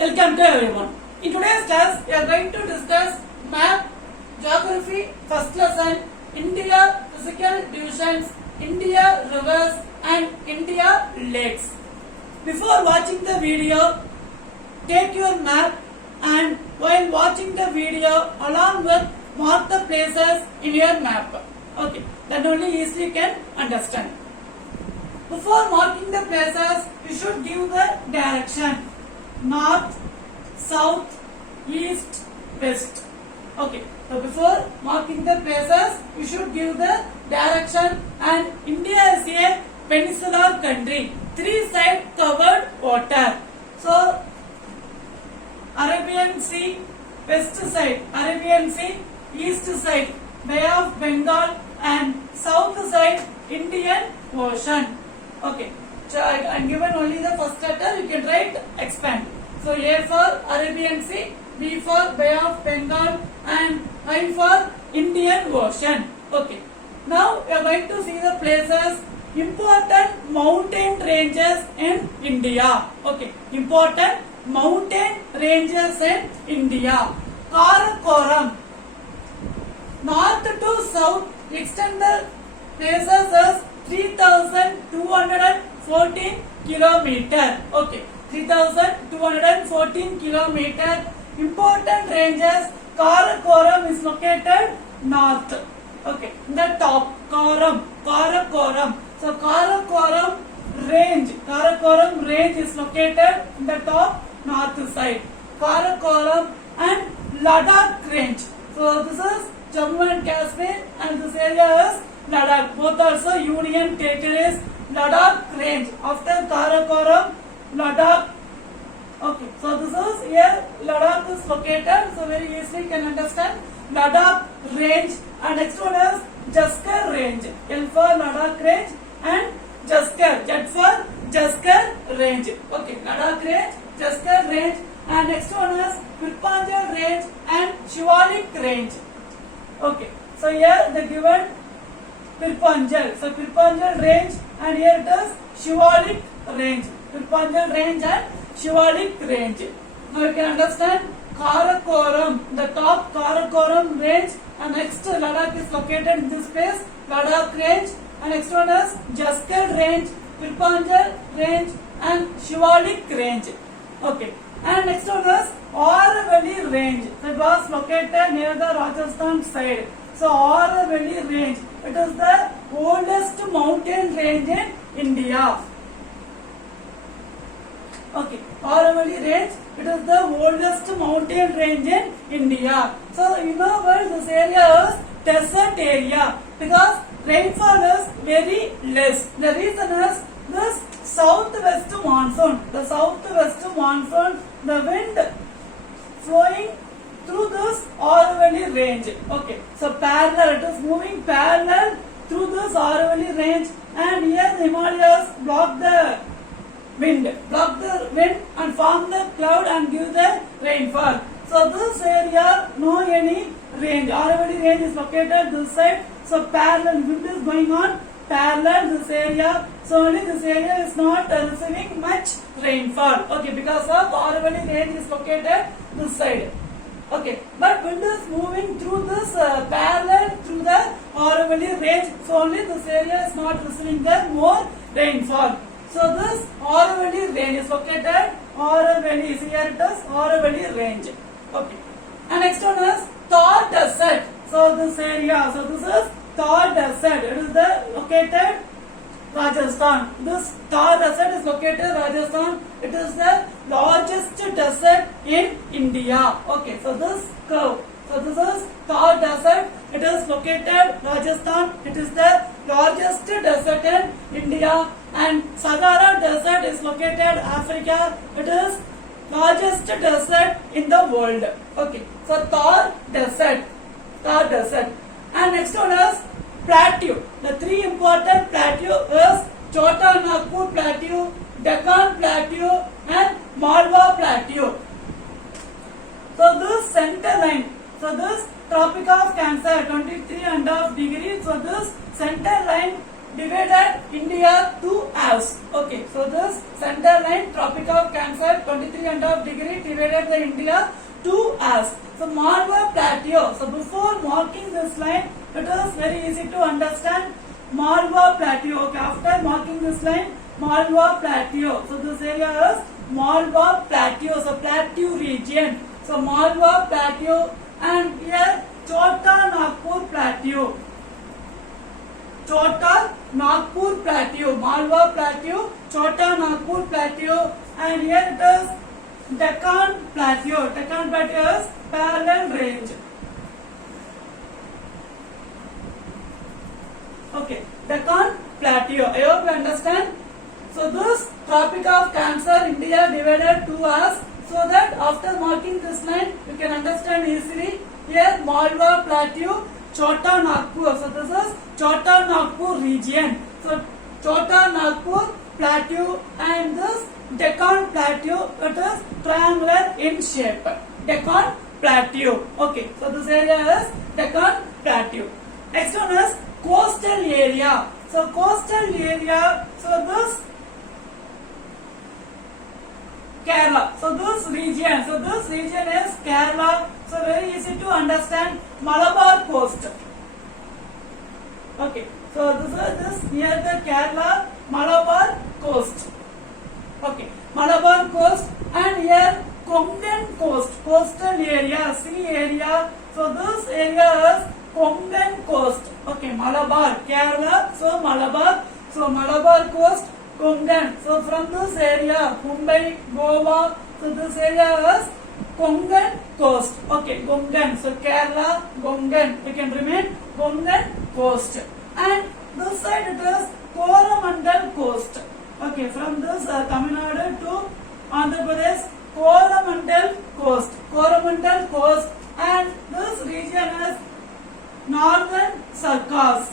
Welcome to everyone. In today's class, we are going to discuss map, geography, first lesson, India physical divisions, India rivers and India lakes. Before watching the video, take your map and while watching the video along with mark the places in your map. Okay, then only easily can understand. Before marking the places, you should give the direction. North, south, east, west. Okay, so before marking the places, you should give the direction. And India is a peninsular country, three sides covered water. So Arabian Sea, west side, Arabian Sea, east side, Bay of Bengal, and south side, Indian Ocean. Okay, so I'm given only the first letter, you can write expand. So A for Arabian Sea, B for Bay of Bengal, and I for Indian Ocean. Okay, now we are going to see the places, important mountain ranges in India. Okay, important mountain ranges in India. Karakoram, north to south extended places is 3214 kilometer. Okay, 3214 kilometer. Important ranges. Karakoram is located north. Okay, in the top. Karakoram. So Karakoram range is located in the top north side. Karakoram and Ladakh range. So this is Jammu and Kashmir and this area is Ladakh. Both also union territories. Ladakh range. After Karakoram, Ladakh. Okay, so this is here Ladakh is located. So very easily can understand Ladakh range. And next one is Jaskar range. L for Ladakh range and Jaskar. Z for Jaskar range. Okay, Ladakh range, Jaskar range. And next one is Virpanjal range and Shivalik range. Okay, so here the given Virpanjal. So Virpanjal range and here it is Shivalik range. Virpanjal range and Shivalik range. Now you can understand Karakoram, the top Karakoram range, and next Ladakh is located in this place, Ladakh range, and next one is Jaskar range, Virpanjal range, and Shivalik range. Okay, and next one is Aravalli range. So it was located near the Rajasthan side. So Aravalli range, it is the oldest mountain range in India. Okay, Aravalli range, it is the oldest mountain range in India. So in the world this area is desert area because rainfall is very less. The reason is this southwest monsoon. The southwest monsoon, the wind flowing through this Aravalli range. Okay, so parallel, it is moving parallel through this Aravalli range, and here the Himalayas block the wind and form the cloud and give the rainfall. So this area no any range. Aravalli range is located this side. So parallel, wind is going on parallel this area. So only this area is not receiving much rainfall. Okay, because of Aravalli range is located this side. Okay, but wind is moving through this parallel through the Aravalli range. So only this area is not receiving the more rainfall. So this Aravalli range is located, Aravalli, see here it is Aravalli range. Okay. And next one is Thar Desert. So this area, so this is Thar Desert. It is located Rajasthan. This Thar Desert is located Rajasthan. It is the largest desert in India. Okay, so this curve. So this is Thar Desert. It is located Rajasthan. It is the largest desert in India. And Sahara Desert is located Africa. It is largest desert in the world. Okay, so Thar Desert. And next one is plateau. The three important plateau is Chota Nagpur Plateau, Deccan Plateau, and Malwa Plateau. So this center line. So this Tropic of Cancer, 23.5 degrees. So this center line divided India two halves. Okay, so this center line, Tropic of Cancer, 23.5 degree, divided the India two halves. So Malwa Plateau. So before marking this line, it is very easy to understand Malwa Plateau. Okay, after marking this line, Malwa Plateau. So this area is Malwa Plateau. So Plateau region. So Malwa Plateau, and here Chota Nagpur Plateau. Chota Nagpur Plateau, Malwa Plateau, Chota Nagpur Plateau, and here it is Deccan Plateau. Deccan Plateau is parallel range. Okay, Deccan Plateau. I hope you understand. So this Tropic of Cancer, India divided two halves, so that after marking this line, you can understand easily. Here Malwa Plateau, Chota Nagpur. So this is Chota Nagpur region. So Chota Nagpur Plateau and this Deccan Plateau, it is triangular in shape. Deccan Plateau. Okay, so this area is Deccan Plateau. Next one is coastal area. So coastal area, so this Kerala. So this region is Kerala. So very easy to understand. Malabar coast. Okay. So this is this near the Kerala Malabar coast. Okay. Malabar coast, and here Konkan coast, coastal area, sea area. So this area is Konkan coast. Okay. Malabar, Kerala. So Malabar. So Malabar coast, Konkan. So from this area, Mumbai, Goa. So this area is Konkan coast. Okay, Konkan. So Kerala, Konkan. We can remain Konkan coast. And this side it is Coromandel coast. Okay, from this Tamil Nadu to Andhra Pradesh, Coromandel coast. Coromandel coast, and this region is Northern Circus.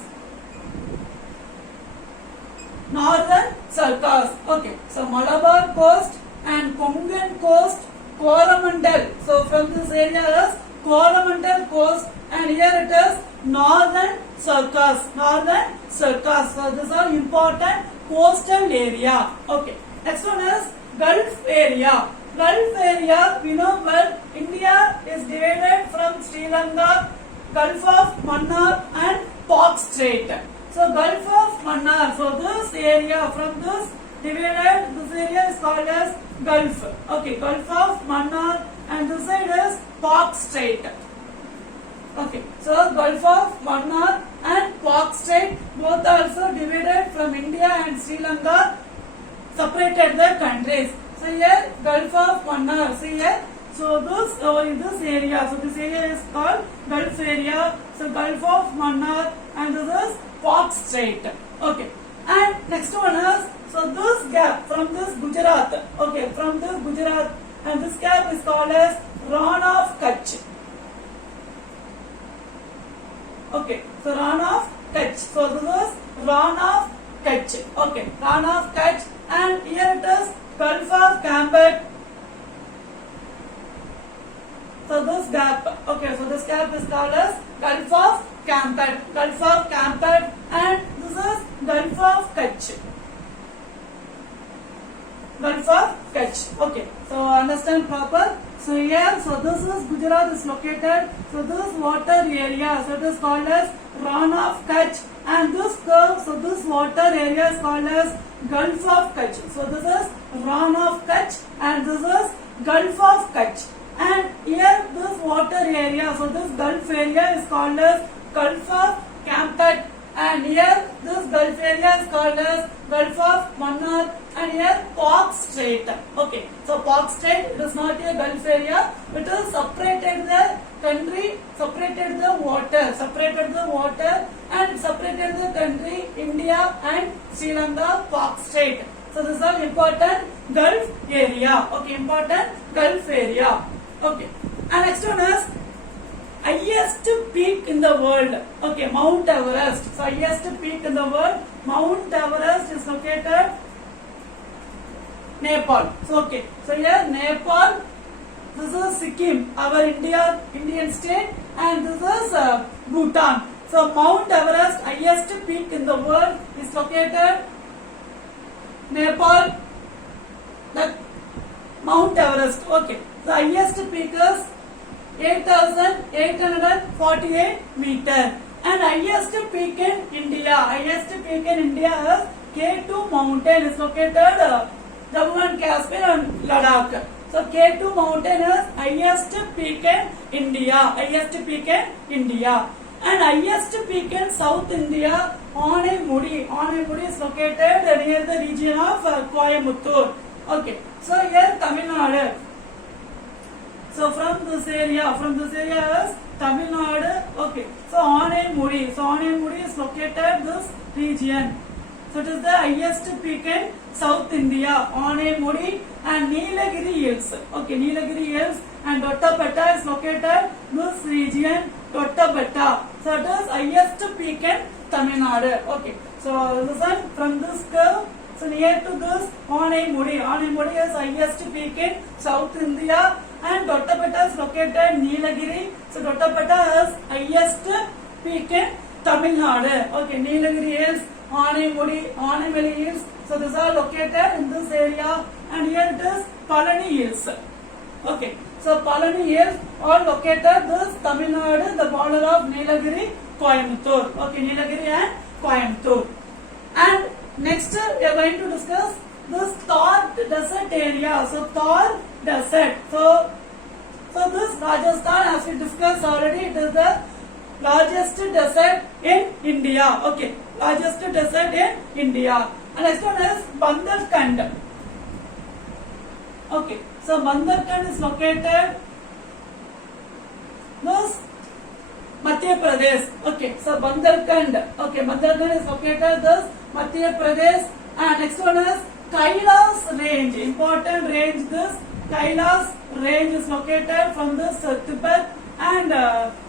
Northern Circus. Okay, so Malabar coast and Konkan coast, Coromandel. So from this area is Coromandel coast, and here it is Northern Circus. Northern Circus. So these are important coastal area. Okay. Next one is Gulf area. Gulf area, we know well, India is divided from Sri Lanka, Gulf of Mannar and Pak Strait. So Gulf of Mannar. So this area, from this divided, this area is called as Gulf. Okay, Gulf of Mannar, and this side is Pak Strait. Okay, so Gulf of Mannar and Pak Strait both also divided from India and Sri Lanka, separated the countries. So here Gulf of Mannar. See here. So this in this area. So this area is called Gulf area. So Gulf of Mannar, and this is Pak Strait. Okay. And next one is, so this gap from this Gujarat. Okay, from this Gujarat, and this gap is called as Ran of Kutch. Okay, so Ran of Kutch. So this is Ran of Kutch. Okay, Ran of Kutch, and here it is Gulf of Cambodge. So this gap. Okay, so this gap is called as Gulf of Cambodge. Gulf of Cambodge, and this is Gulf of Kutch. Gulf of Kutch. Okay, so understand proper. So here, so this is Gujarat is located. So this water area, so it is called as Ran of Kutch, and this curve, so this water area is called as Gulf of Kutch. So this is Ran of Kutch, and this is Gulf of Kutch. And here this water area, so this Gulf area is called as Gulf of Cambodge, and here this Gulf area is called as Gulf of Mannar, and here Pak Strait. Okay, so Pak Strait, it is not a Gulf area, it is separated the country, separated the water, and separated the country India and Sri Lanka, Pak Strait. So this is all important Gulf area. Okay, important Gulf area. Okay, and next one is highest peak in the world. Okay, Mount Everest. So highest peak in the world, Mount Everest is located Nepal. So okay, so here Nepal, this is Sikkim, our Indian state, and this is Bhutan. So Mount Everest, highest peak in the world, is located Nepal. The Mount Everest. Okay. The highest peak is 8,848 meter. And highest peak in India. Highest peak in India is K2 mountain. Is located Jammu and Kashmir and Ladakh. So K2 mountain is highest peak in India. Highest peak in India. And highest peak in South India, Onamudi. Onamudi is located near the region of Coimbatore. Okay. So here Tamil Nadu. So from this area is Tamil Nadu. Okay. So Onamudi. So Onamudi is located this region. So it is the highest peak in South India, Onamudi and Nilagiri Hills. Okay, Nilagiri Hills and Dottapetta is located this region, Dottapetta. So it is highest peak in Tamil Nadu. Okay, so listen from this curve. So near to this Onamudi. Onamudi is highest peak in South India and Dottapetta is located Nilagiri. So Dottapetta is highest peak in Tamil Nadu. Okay, Nilagiri Hills, Onamudi Hills. So these are located in this area and here it is Palani Hills. Okay, so Palani Hills are located this Tamil Nadu, the border of Nilagiri, Coimbatore. Okay, Nilagiri and Coimbatore. And next we are going to discuss this Thar desert area. So Thar desert. So this Rajasthan, as we discussed already, it is the largest desert in India. Okay, largest desert in India. And next one is Bundelkhand. Okay, so Bundelkhand is located this Madhya Pradesh. Okay, so Bundelkhand. Okay, Bundelkhand is located this Madhya Pradesh. And next one is Kailas range. Important range. This Kailas range is located from this Tibet and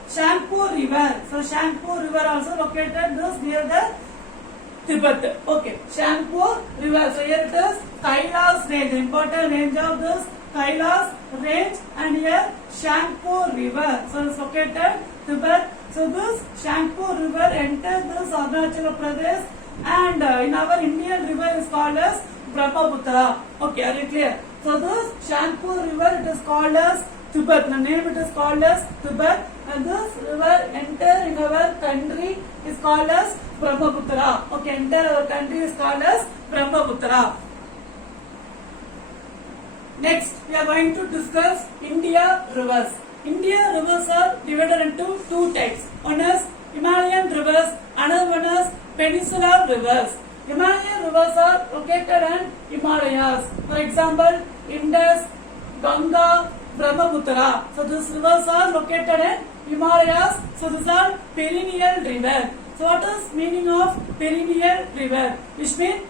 Shangpo River. So Shangpo River also located this near the Tibet. Okay, Shangpo River. So here it is Kailas range. Important range of this Kailas range and here Shangpo River. So it's located Tibet. So this Shangpo River enters this Arunachal Pradesh and in our Indian river is called as Brahmaputra. Okay, are you clear? So this Shangpo River it is called as Tibet. The name it is called as Tibet and this river enter in our country is called as Brahmaputra. Okay, enter our country is called as Brahmaputra. Next, we are going to discuss India rivers. India rivers are divided into two types. One is Himalayan rivers, another one is peninsular rivers. Himalayan rivers are located in Himalayas. For example, Indus, Ganga, Brahmaputra. So these rivers are located in Himalayas. So these are perennial river. So what is meaning of perennial river? Which means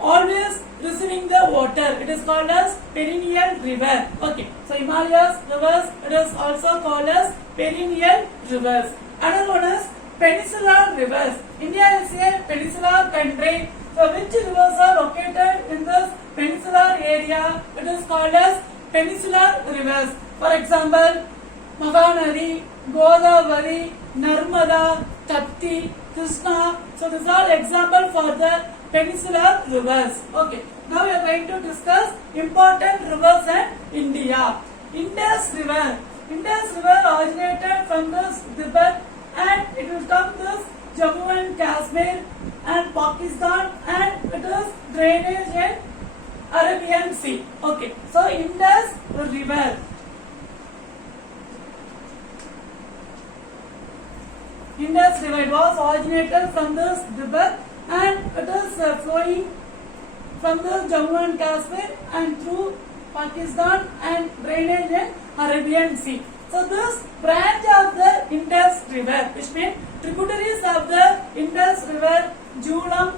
always receiving the water. It is called as perennial river. Okay. So Himalayas rivers it is also called as perennial rivers. Another one is peninsular rivers. India is a peninsular country. So which rivers are located in this peninsular area? It is called as peninsular rivers. For example, Mahanadi, Godavari, Narmada, Tapti, Krishna. So these are example for the peninsular rivers. Okay. Now we are going to discuss important rivers in India. Indus River. Indus River originated from this Tibet and it will come this Jammu and Kashmir and Pakistan and it is drainage in Arabian Sea. Okay. So Indus River. Indus River it was originated from this Tibet and it is flowing from the Jammu and Kashmir and through Pakistan and drainage in Arabian Sea. So this branch of the Indus River, which means tributaries of the Indus River, Jhulam,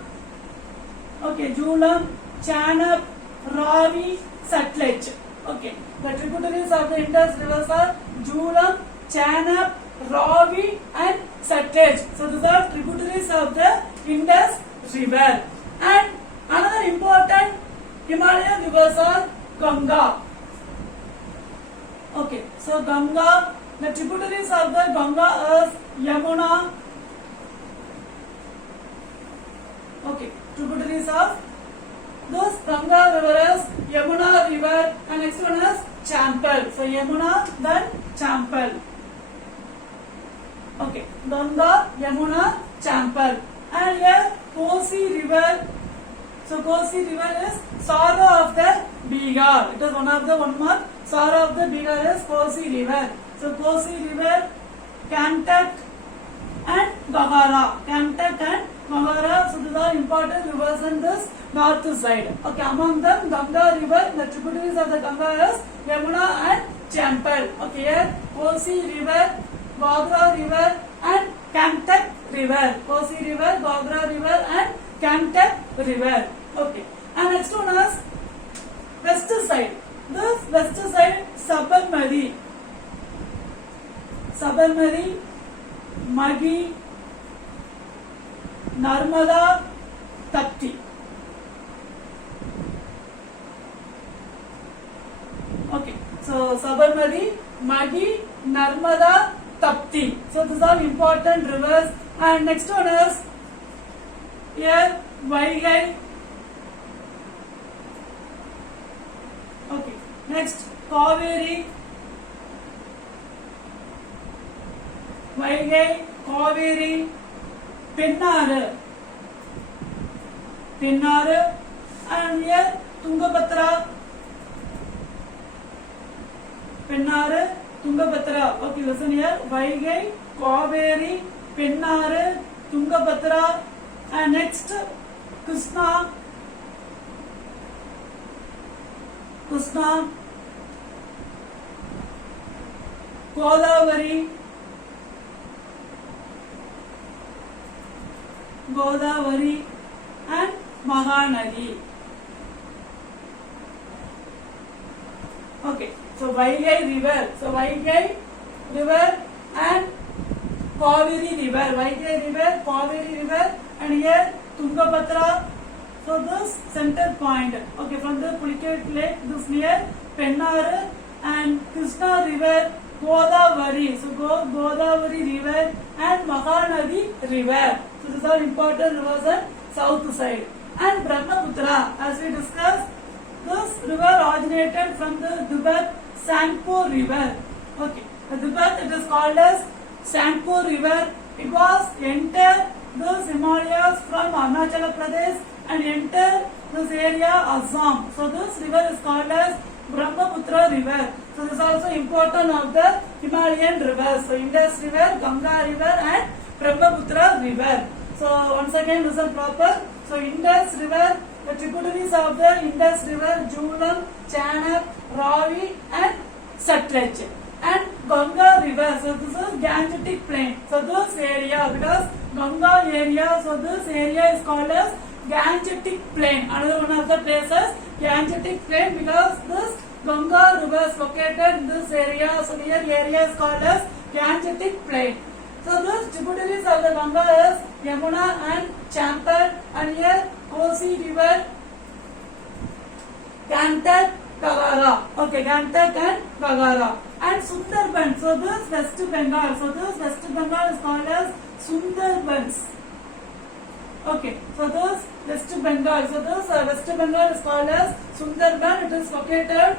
Chenab, Ravi, Sutlej. Okay, the tributaries of the Indus rivers are Jhulam, Chenab, Ravi and Sutlej. So these are tributaries of the Indus River. And another important Himalayan rivers are Ganga. Okay, so Ganga, the tributaries of the Ganga is Yamuna, Okay, tributaries of this Ganga river is Yamuna river and next one is Champal. So Yamuna then Champal. Okay, Ganga, Yamuna, Champal. And here Kosi river. So Kosi river is Sara of the Bihar. It is one of the one month. Sara of the Bihar is Kosi river. So Kosi river, Kantak and Gahara. Kantak and Gahara. So these are important rivers in this north side. Okay, among them Ganga river, the tributaries of the Ganga is Yamuna and Champal. Okay, here Kosi river, Gagra river and Kantak river. Kosi river, Gagra river and Kantak river. Okay, and next one is west side. This west side Sabarmati. Sabarmati, Maghi, Narmada, Tapti. Okay, so Sabarmati, Maghi, Narmada, Tapti. So these are important rivers. And next one is here Vaigai. Okay, next Kaveri. Vaigai, Kaveri, Pennaru, and here Tungabhadra, Pennaru, Tungabhadra. Okay, listen here. Vaigai, Kaveri, Pennaru, Tungabhadra, and next Krishna, Godavari, and Mahanadi. Okay, so Vaigai river and Kaveri river, and here Tungabhadra. So this center point, okay, from the Pulicat lake, this near Pennaru and Krishna river, Godavari. So Godavari river and Mahanadi river. So these are important rivers on south side. And Brahmaputra, as we discussed, this river originated from the Dubat Sangpur river. Okay, the Dubat, it is called as Sangpur river. It was entered this Himalayas from Arunachal Pradesh and entered this area Assam. So this river is called as Brahmaputra river. So this is also important of the Himalayan rivers. So Indus river, Ganga river and Brahmaputra river. So once again listen proper. So Indus river, the tributaries of the Indus river, Jhulam, Chanak, Ravi and Satluj. And Ganga river, so this is Gangetic plain. So this area, because Ganga area, so this area is called as Gangetic plain. Another one of the places, Gangetic plain, because this Ganga river is located in this area. So here area is called as Gangetic plain. So the tributaries of the Ganga is Yamuna and Champal, and here Kosi river, Kantak, Gagara. Okay, Kantak and Gagara. And Sundarban. So this West Bengal. So this West Bengal is called as Sundarbans. Okay, so this West Bengal. So this West Bengal is called as Sundarban. It is located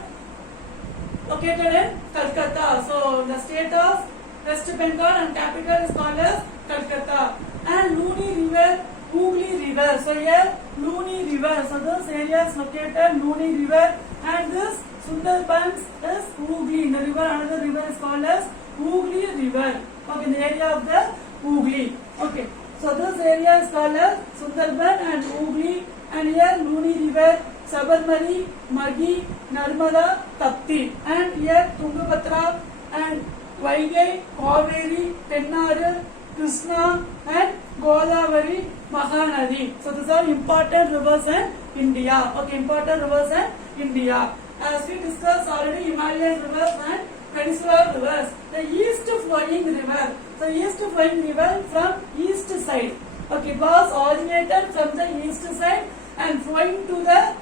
in Calcutta. So the state of West Bengal and capital is called as Calcutta. And Luni river, Hooghly river. So here Luni river. So this area is located Luni river, and this Sundarbans is Hooghly. The river, another river is called as Hooghly river. Okay, the area of the Hooghly. Okay, so this area is called as Sundarban and Hooghly, and here Luni river, Sabarmati, Maghi, Narmada, Tapti, and here Tungabhadra and Vaigai, Kaveri, Pennaru, Krishna and Godavari, Mahanadi. So these are important rivers in India. Okay, important rivers in India. As we discussed already, Himalayan rivers and peninsular rivers. The east flowing river. So east flowing river from east side. Okay, it was originated from the east side and flowing to the.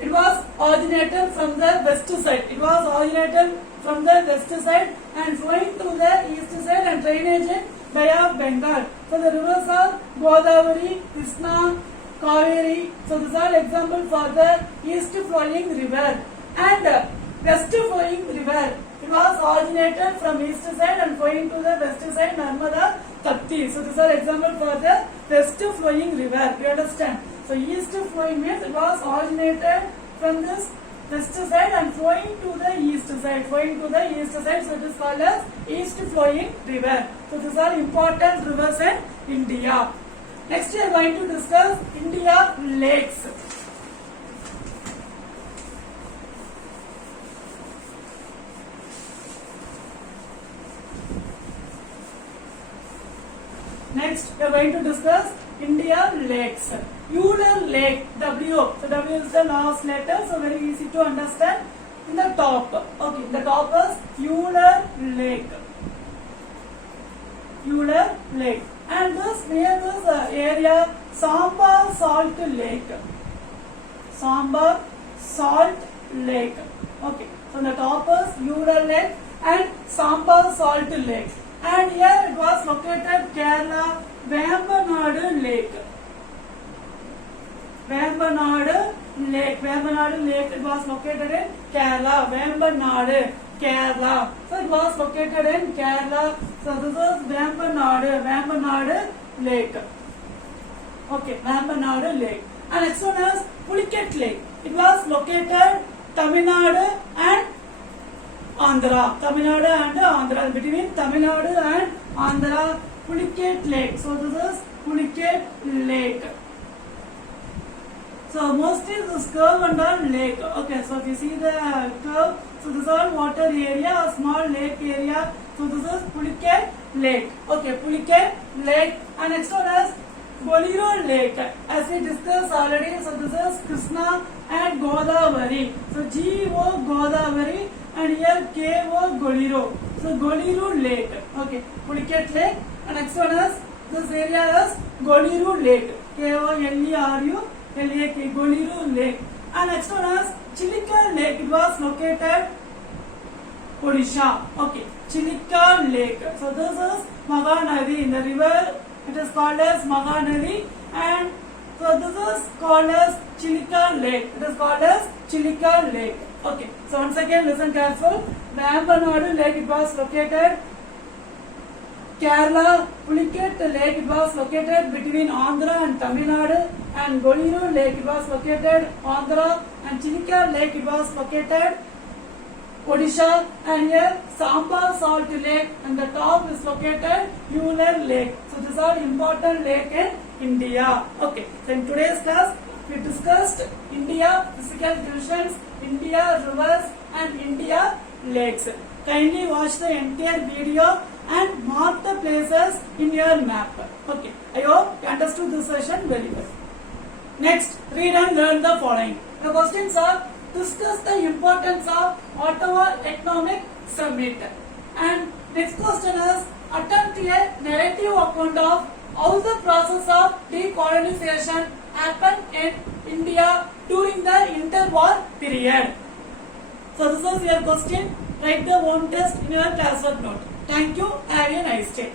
It was originated from the west side. It was originated from the west side and flowing to the east side and drainage in Bay of Bengal. So the rivers are Godavari, Krishna, Kaveri. So these are example for the east flowing river and west flowing river. It was originated from east side and flowing to the west side, Narmada, Tapti. So these are example for the west flowing river. You understand? So east flowing means it was originated from this west side and flowing to the east side. Flowing to the east side, so it is called as east flowing river. So these are important rivers in India. Next we are going to discuss India lakes. Next we are going to discuss India lakes. Euler Lake, W. So W is the last letter, so very easy to understand. In the top, okay, the top is Euler Lake. Euler Lake. And this near this area, Samba Salt Lake. Samba Salt Lake. Okay, so the top is Euler Lake and Samba Salt Lake. And here it was located Kerala, Vembanadu Lake. Vembanadu Lake. Vembanadu Lake, it was located in Kerala. Vembanadu, Kerala. So it was located in Kerala. So this is Vembanadu Lake. Okay, Vembanadu Lake. And next one is Pulicat Lake. It was located Tamil Nadu and Andhra. Tamil Nadu and Andhra. Between Tamil Nadu and Andhra, Pulicat Lake. So this is Pulicat Lake. So mostly this curve under lake. Okay, so if you see the curve, so this is all water area, a small lake area. So this is Pulicat Lake. Okay, Pulicat Lake. And next one is Goliro Lake. As we discussed already, so this is Krishna and Godavari. So G-O Godavari and here K-O Goliro. So Goliro Lake. Okay, Pulicat Lake. And next one is, this area is Goliro Lake. K-O-L-E-R-U. Lake, Goliro Lake. And next one is Chilika Lake. It was located Odisha. Okay, Chilika Lake. So this is Mahanadi. In the river, it is called as Mahanadi. And so this is called as Chilika Lake. It is called as Chilika Lake. Okay, so once again listen careful. Vembanadu Lake, it was located Kerala. Pulicat Lake, it was located between Andhra and Tamil Nadu. And Goliro Lake, it was located Andhra. And Chilika Lake, it was located Odisha. And here Samba Salt Lake, and the top is located Euler Lake. So these are important lake in India. Okay, so in today's class we discussed India physical divisions, India rivers and India lakes. Kindly watch the entire video and mark the places in your map. Okay, I hope you understood this session very well. Next, read and learn the following. The questions are: discuss the importance of Ottawa Economic Summit. And next question is: attempt a narrative account of how the process of decolonization happened in India during the interwar period. So this is your question. Write the home test in your classwork note. Thank you. Have a nice day.